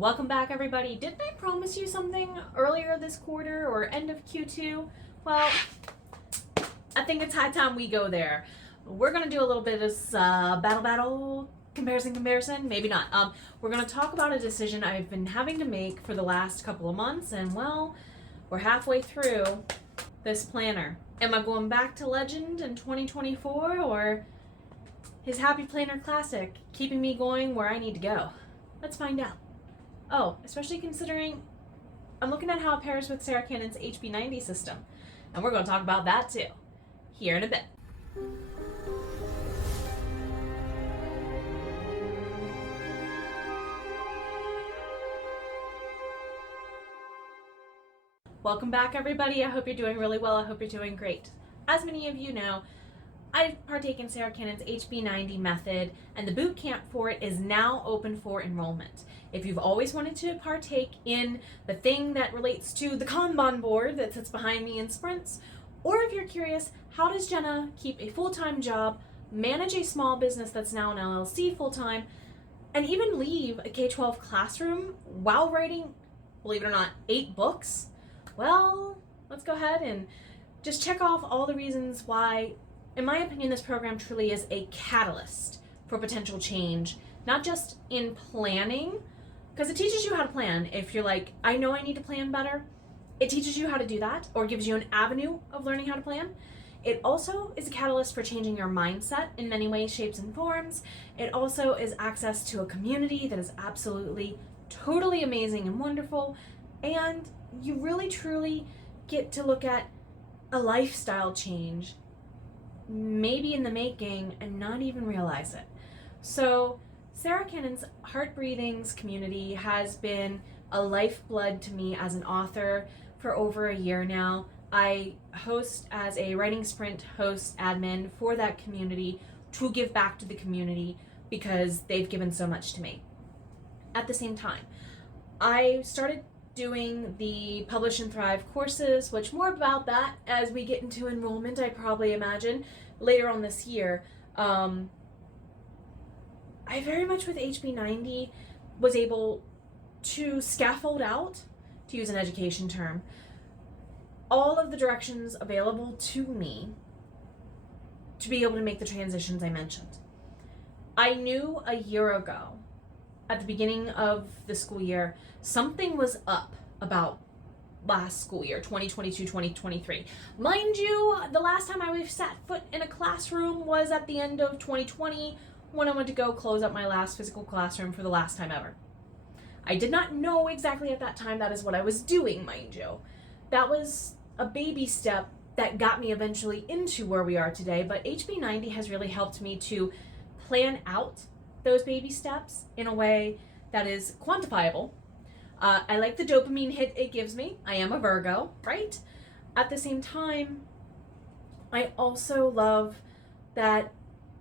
Welcome back, everybody. Didn't I promise you something earlier this quarter or end of Q2? Well, I think it's high time we go there. We're gonna do a little bit of battle comparison. Maybe not. We're gonna talk about a decision I've been having to make for the last couple of months, and well, we're halfway through this planner. Am I going back to Legend in 2024, or is Happy Planner Classic keeping me going where I need to go? Let's find out. Oh, especially considering I'm looking at how it pairs with Sarra Cannon's HB90 system. And we're going to talk about that too, here in a bit. Welcome back, everybody. I hope you're doing really well. I hope you're doing great. As many of you know, I partake in Sarra Cannon's HB90 method, and the boot camp for it is now open for enrollment. If you've always wanted to partake in the thing that relates to the Kanban board that sits behind me in sprints, or if you're curious, how does Jenna keep a full-time job, manage a small business that's now an LLC full-time, and even leave a K-12 classroom while writing, believe it or not, 8 books? Well, let's go ahead and just check off all the reasons why, in my opinion, this program truly is a catalyst for potential change, not just in planning, because it teaches you how to plan. If you're like, I know I need to plan better, it teaches you how to do that, or gives you an avenue of learning how to plan. It also is a catalyst for changing your mindset in many ways, shapes, and forms. It also is access to a community that is absolutely, totally amazing and wonderful, and you really, truly get to look at a lifestyle change, maybe in the making, and not even realize it. So Sarra Cannon's Heart Breathings community has been a lifeblood to me as an author for over a year now. I host as a writing sprint host admin for that community to give back to the community because they've given so much to me. At the same time, I started doing the Publish and Thrive courses, which more about that as we get into enrollment, I probably imagine, later on this year. I very much with HB90 was able to scaffold out, to use an education term, all of the directions available to me to be able to make the transitions I mentioned. I knew a year ago, at the beginning of the school year, something was up about last school year, 2022-2023. Mind you, the last time I set foot in a classroom was at the end of 2020 when I went to go close up my last physical classroom for the last time ever. I did not know exactly at that time that is what I was doing, mind you. That was a baby step that got me eventually into where we are today, but HB90 has really helped me to plan out those baby steps in a way that is quantifiable. I like the dopamine hit it gives me. I am a Virgo, right? At the same time, I also love that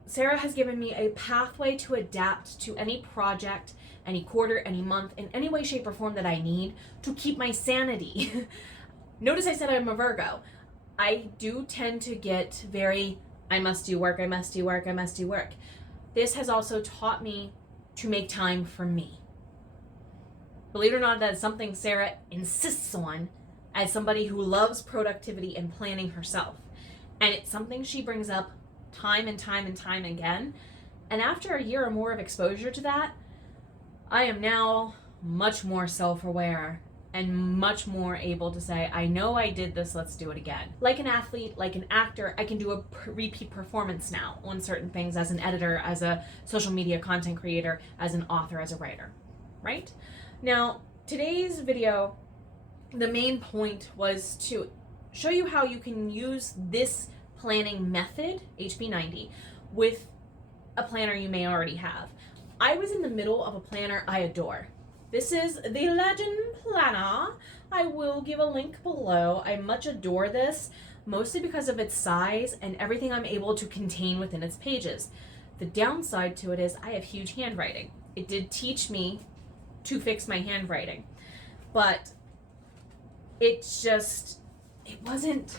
Sarra has given me a pathway to adapt to any project, any quarter, any month, in any way, shape, or form that I need to keep my sanity. Notice I said I'm a Virgo. I do tend to get very, I must do work, I must do work, I must do work. This has also taught me to make time for me. Believe it or not, that is something Sarra insists on as somebody who loves productivity and planning herself. And it's something she brings up time and time and time again. And after a year or more of exposure to that, I am now much more self-aware and much more able to say, I know I did this, let's do it again. Like an athlete, like an actor, I can do a repeat performance now on certain things as an editor, as a social media content creator, as an author, as a writer, right? Now, today's video, the main point was to show you how you can use this planning method, HB90, with a planner you may already have. I was in the middle of a planner I adore. This is the Legend Planner. I will give a link below. I much adore this, mostly because of its size and everything I'm able to contain within its pages. The downside to it is I have huge handwriting. It did teach me to fix my handwriting, but it wasn't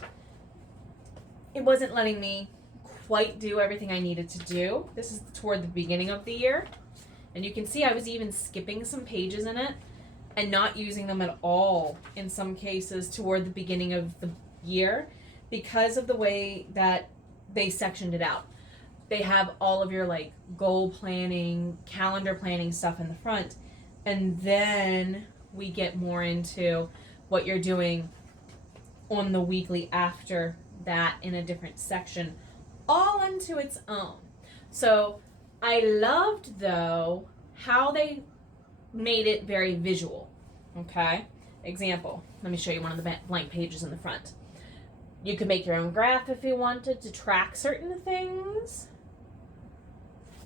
letting me quite do everything I needed to do. This is toward the beginning of the year, and you can see I was even skipping some pages in it and not using them at all in some cases toward the beginning of the year because of the way that they sectioned it out. They have all of your like goal planning, calendar planning stuff in the front, and then we get more into what you're doing on the weekly after that in a different section, all unto its own. So I loved, though, how they made it very visual. Okay? Example. Let me show you one of the blank pages in the front. You could make your own graph if you wanted to track certain things.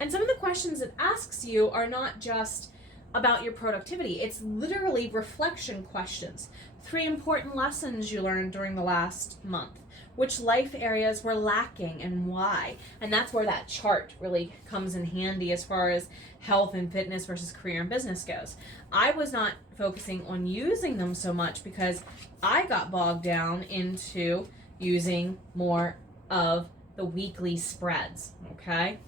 And some of the questions it asks you are not just about your productivity. It's literally reflection questions. 3 important lessons you learned during the last month. Which life areas were lacking and why? And that's where that chart really comes in handy as far as health and fitness versus career and business goes. I was not focusing on using them so much because I got bogged down into using more of the weekly spreads, okay?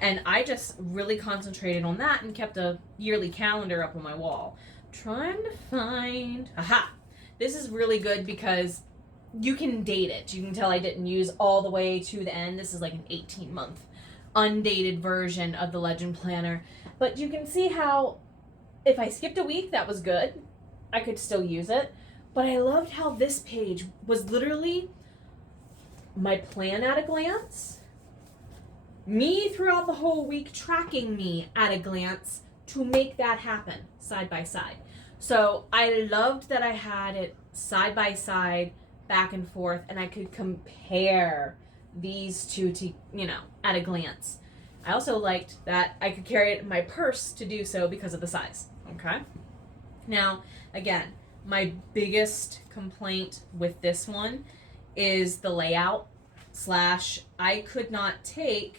And I just really concentrated on that and kept a yearly calendar up on my wall. Trying to find... Aha! This is really good because you can date it. You can tell I didn't use all the way to the end. This is like an 18-month undated version of the Legend Planner. But you can see how if I skipped a week, that was good. I could still use it. But I loved how this page was literally my plan at a glance, me throughout the whole week tracking me at a glance to make that happen side by side. So I loved that I had it side by side, back and forth, and I could compare these two to, at a glance. I also liked that I could carry it in my purse to do so because of the size, okay? Now, again, my biggest complaint with this one is the layout / I could not take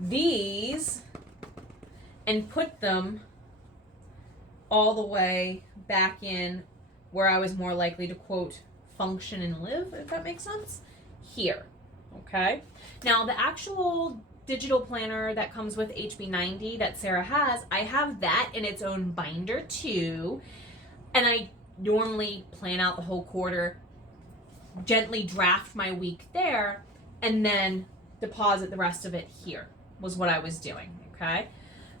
these and put them all the way back in where I was more likely to, quote, function and live, if that makes sense, here, okay? Now, the actual digital planner that comes with HB90 that Sarah has, I have that in its own binder too, and I normally plan out the whole quarter, gently draft my week there, and then deposit the rest of it here, was what I was doing, okay?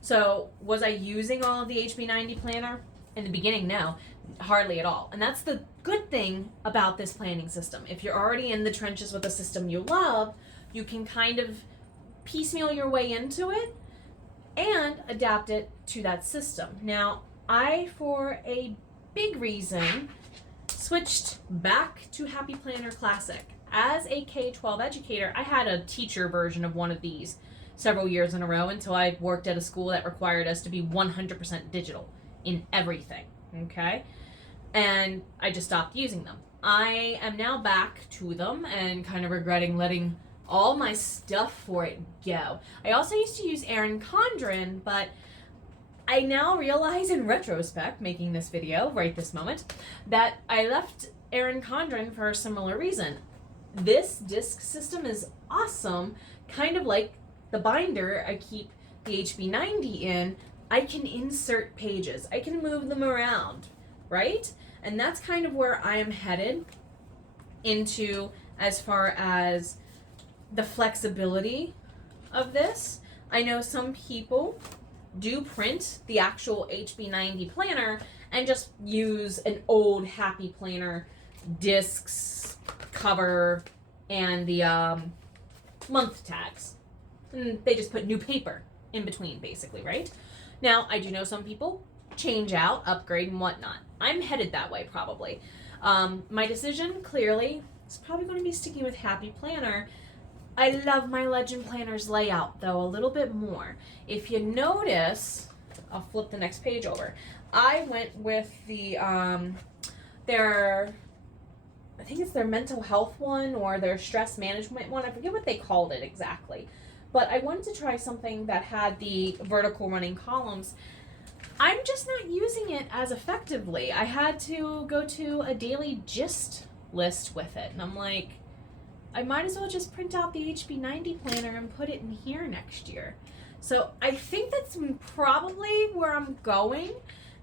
So, was I using all of the HB90 planner? In the beginning, no, hardly at all. And that's the good thing about this planning system. If you're already in the trenches with a system you love, you can kind of piecemeal your way into it and adapt it to that system. Now, I, for a big reason, switched back to Happy Planner Classic. As a K-12 educator, I had a teacher version of one of these several years in a row until I worked at a school that required us to be 100% digital in everything, okay? And I just stopped using them. I am now back to them and kind of regretting letting all my stuff for it go. I also used to use Erin Condren, but I now realize in retrospect, making this video right this moment, that I left Erin Condren for a similar reason. This disc system is awesome, kind of like the binder I keep the HB90 in. I can insert pages. I can move them around, right? And that's kind of where I am headed into as far as the flexibility of this. I know some people do print the actual HB90 planner and just use an old Happy Planner discs, cover, and the month tags. And they just put new paper in between, basically, right? Now, I do know some people change out, upgrade, and whatnot. I'm headed that way, probably. My decision, clearly, is probably going to be sticking with Happy Planner. I love my Legend Planner's layout, though, a little bit more. If you notice, I'll flip the next page over. I went with the, I think it's their mental health one or their stress management one. I forget what they called it exactly. But I wanted to try something that had the vertical running columns. I'm just not using it as effectively. I had to go to a daily gist list with it. And I'm like, I might as well just print out the HB90 planner and put it in here next year. So I think that's probably where I'm going.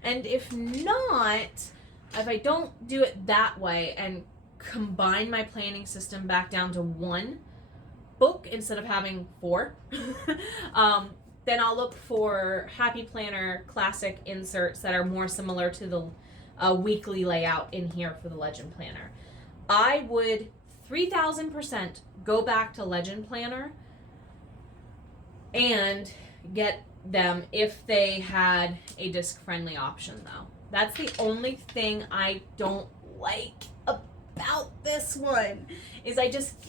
And if not, if I don't do it that way and combine my planning system back down to one book instead of having 4, then I'll look for Happy Planner classic inserts that are more similar to the weekly layout in here for the Legend Planner. I would 3000% go back to Legend Planner and get them if they had a disc friendly option though. That's the only thing I don't like about this one, is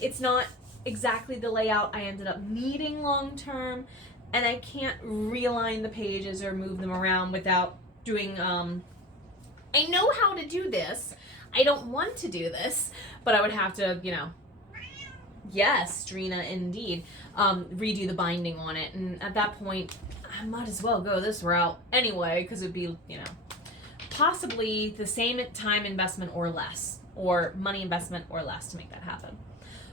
it's not exactly the layout I ended up needing long term, and I can't realign the pages or move them around without doing, I know how to do this. I don't want to do this, but I would have to, yes, Drina, indeed, redo the binding on it. And at that point, I might as well go this route anyway, because it'd be, possibly the same time investment or less, or money investment or less to make that happen.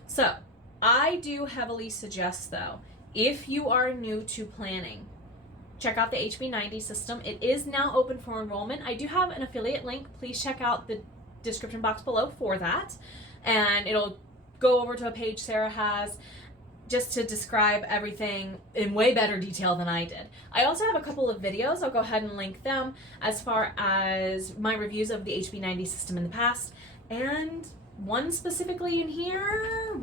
So I do heavily suggest, though, if you are new to planning, check out the HB90 system. It is now open for enrollment. I do have an affiliate link. Please check out the description box below for that. And it'll go over to a page Sarah has just to describe everything in way better detail than I did. I also have a couple of videos. I'll go ahead and link them as far as my reviews of the HB90 system in the past, and one specifically in here.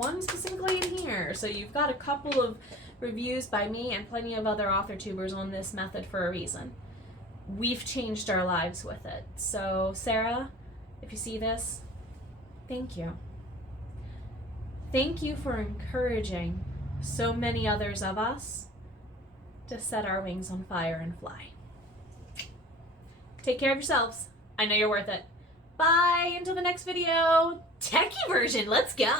So you've got a couple of reviews by me and plenty of other author tubers on this method for a reason. We've changed our lives with it. So Sarah, if you see this, thank you. Thank you for encouraging so many others of us to set our wings on fire and fly. Take care of yourselves. I know you're worth it. Bye until the next video. Techie version, let's go.